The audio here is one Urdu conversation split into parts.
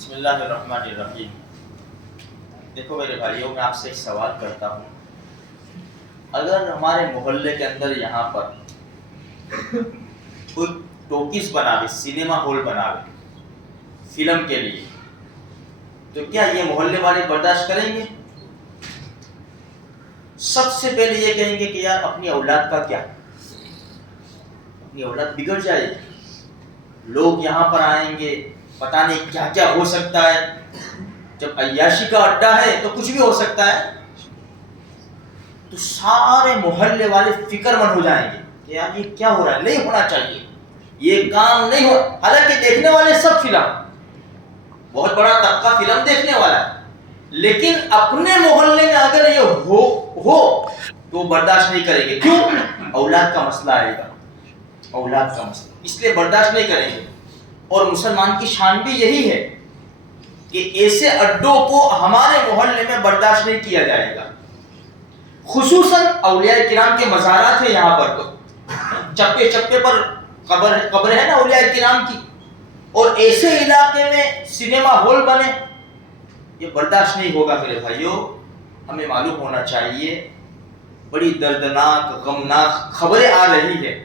بسم اللہ الرحمن الرحیم۔ دیکھو میرے بھائیوں، میں آپ سے ایک سوال کرتا ہوں، اگر ہمارے محلے کے اندر یہاں پر کوئی ٹوکیز بناوے، سینما ہال بناوے فلم کے لیے، تو کیا یہ محلے والے برداشت کریں گے؟ سب سے پہلے یہ کہیں گے کہ یار اپنی اولاد کا کیا، اپنی اولاد بگڑ جائے گی، لوگ یہاں پر آئیں گے، پتہ نہیں کیا کیا ہو سکتا ہے، جب عیاشی کا اڈا ہے تو کچھ بھی ہو سکتا ہے۔ تو سارے محلے والے فکر مند ہو جائیں گے کہ یار یہ کیا ہو رہا ہے، نہیں ہونا چاہیے، یہ کام نہیں ہو۔ حالانکہ دیکھنے والے سب فلم، بہت بڑا طبقہ فلم دیکھنے والا ہے، لیکن اپنے محلے میں اگر یہ ہو تو برداشت نہیں کریں گے۔ کیوں؟ اولاد کا مسئلہ آئے گا، اولاد کا مسئلہ، اس لیے برداشت نہیں کریں گے۔ اور مسلمان کی شان بھی یہی ہے کہ ایسے اڈوں کو ہمارے محلے میں برداشت نہیں کیا جائے گا۔ خصوصاً اولیاء کرام کے مزارات ہیں یہاں پر، تو چپے چپے پر قبر ہے نا اولیاء کرام کی، اور ایسے علاقے میں سینما ہال بنے، یہ برداشت نہیں ہوگا میرے بھائیوں۔ ہمیں معلوم ہونا چاہیے، بڑی دردناک غمناک خبریں آ رہی ہے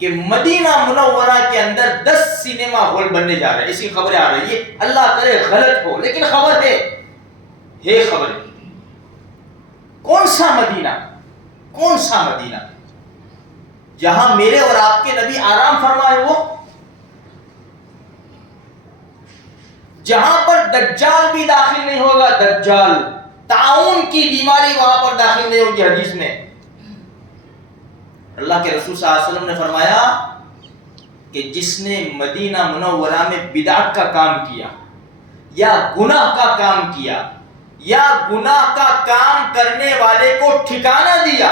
کہ مدینہ منورہ کے اندر 10 سینما ہال بننے جا رہے ہیں، ایسی خبریں آ رہی ہے۔ اللہ کرے غلط ہو، لیکن خبر ہے خبر۔ کون سا مدینہ، کون سا مدینہ جہاں میرے اور آپ کے نبی آرام فرمائے، وہ جہاں پر دجال بھی داخل نہیں ہوگا، دجال طاعون کی بیماری وہاں پر داخل نہیں ہوگی۔ حدیث میں اللہ کے رسول صلی اللہ علیہ وسلم نے فرمایا کہ جس نے مدینہ منورہ میں بدعت کا کام کیا یا گناہ کا کام کیا یا گناہ کا کام کرنے والے کو ٹھکانہ دیا،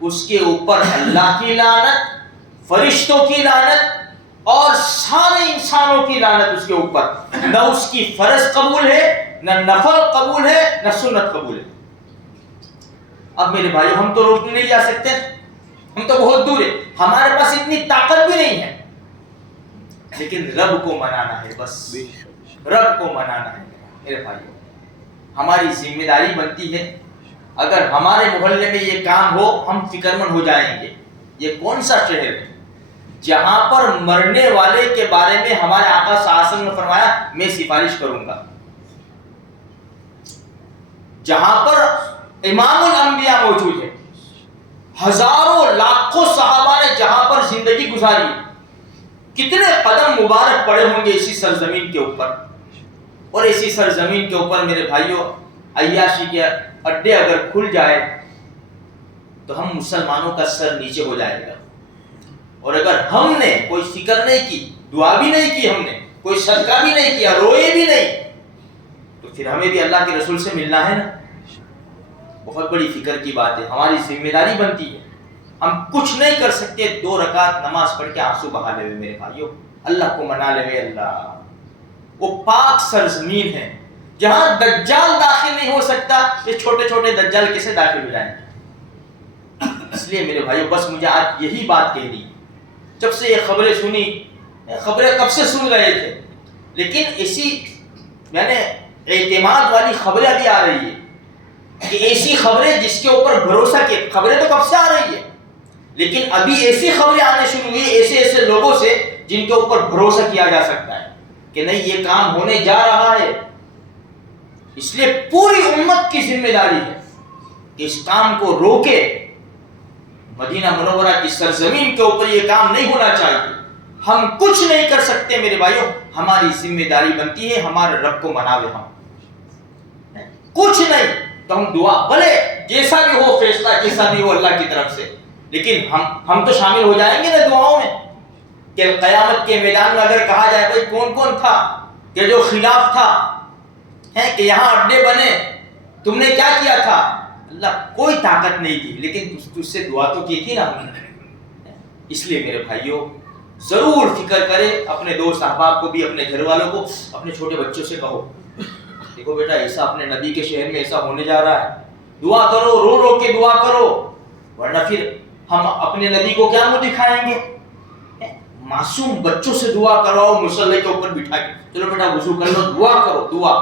اس کے اوپر اللہ کی لعنت، فرشتوں کی لعنت اور سارے انسانوں کی لعنت اس کے اوپر۔ نہ اس کی فرض قبول ہے، نہ نفل قبول ہے، نہ سنت قبول ہے۔ اب میرے بھائی، ہم تو روکنے نہیں جا سکتے، ہم تو بہت دور ہیں، ہمارے پاس اتنی طاقت بھی نہیں ہے، لیکن رب کو منانا ہے، بس رب کو منانا ہے میرے بھائیوں۔ ہماری ذمہ داری بنتی ہے، اگر ہمارے محلے میں یہ کام ہو ہم فکر مند ہو جائیں گے۔ یہ کون سا شہر ہے جہاں پر مرنے والے کے بارے میں ہمارے آقا صلی اللہ علیہ وسلم نے فرمایا میں سفارش کروں گا، جہاں پر امام الانبیاء موجود ہے، ہزاروں لاکھوں صحابہ نے جہاں پر زندگی گزاری، کتنے قدم مبارک پڑے ہوں گے اسی سرزمین کے اوپر۔ اور اسی سرزمین کے اوپر میرے بھائیوں عیاشی کے اڈے اگر کھل جائے تو ہم مسلمانوں کا سر نیچے ہو جائے گا۔ اور اگر ہم نے کوئی فکر نہیں کی، دعا بھی نہیں کی، ہم نے کوئی صدقہ بھی نہیں کیا، روئے بھی نہیں، تو پھر ہمیں بھی اللہ کے رسول سے ملنا ہے نا۔ بہت بڑی فکر کی بات ہے، ہماری ذمہ داری بنتی ہے۔ ہم کچھ نہیں کر سکتے، 2 رکعت نماز پڑھ کے آنسو بہا لے میرے بھائیوں، اللہ کو منا لے۔ اللہ وہ پاک سرزمین ہے جہاں دجال داخل نہیں ہو سکتا، یہ چھوٹے چھوٹے دجال کیسے داخل ہو جائیں گے؟ اس لیے میرے بھائیوں بس مجھے آج یہی بات کہنی، جب سے یہ خبریں سنی، خبریں کب سے سن رہے تھے، لیکن اسی میں نے اعتماد والی خبریں ابھی آ رہی ہے کہ ایسی خبریں جس کے اوپر بھروسہ کیے، خبریں تو کب سے آ رہی ہے، لیکن ابھی ایسی خبریں آنے شروع ہوئی ایسے لوگوں سے جن کے اوپر بھروسہ کیا جا سکتا ہے کہ نہیں یہ کام ہونے جا رہا ہے۔ اس لیے پوری امت کی ذمہ داری ہے کہ اس کام کو روکے۔ مدینہ منورہ کی سرزمین کے اوپر یہ کام نہیں ہونا چاہیے۔ ہم کچھ نہیں کر سکتے میرے بھائیوں، ہماری ذمہ داری بنتی ہے ہمارے رب کو مناوے، ہم کچھ نہیں تو ہم دعا، بھلے جیسا بھی ہو فیصلہ، جیسا بھی ہو اللہ کی طرف سے، لیکن ہم تو شامل ہو جائیں گے نا دعاؤں میں، کہ قیامت کے میدان میں اگر کہا جائے بھائی کون کون تھا کہ جو خلاف تھا، ہے کہ یہاں اڈے بنے، تم نے کیا کیا تھا؟ اللہ کوئی طاقت نہیں تھی، لیکن تجھ سے دعا تو کی تھی نا ہم نے۔ اس لیے میرے بھائیوں ضرور فکر کرے، اپنے دوست احباب کو بھی، اپنے گھر والوں کو، اپنے چھوٹے بچوں سے کہو دیکھو بیٹا ایسا اپنے نبی کے شہر میں ایسا ہونے جا رہا ہے، دعا کرو، رو رو کے دعا کرو، ورنہ پھر ہم اپنے نبی کو کیا منہ دکھائیں گے؟ معصوم بچوں سے دعا کرواؤ مصلی کے اوپر بٹھا کے, چلو بیٹا وضو کر لو, دعا کرو, دعا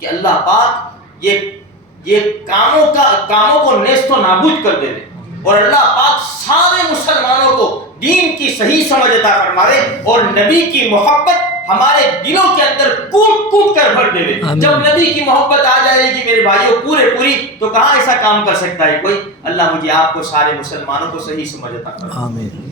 کہ اللہ پاک یہ کاموں کو نیست و نابود کر دے دے, اور اللہ پاک سارے مسلمانوں کو دین کی صحیح سمجھ عطا فرمائے, اور نبی کی محبت ہمارے دلوں کے اندر کوٹ کوٹ کر بھر دے. جب نبی کی محبت آ جائے گی میرے بھائیوں پوری, تو کہاں ایسا کام کر سکتا ہے کوئی. اللہ مجھے آپ کو سارے مسلمانوں کو صحیح سمجھ عطا فرمائے. آمین.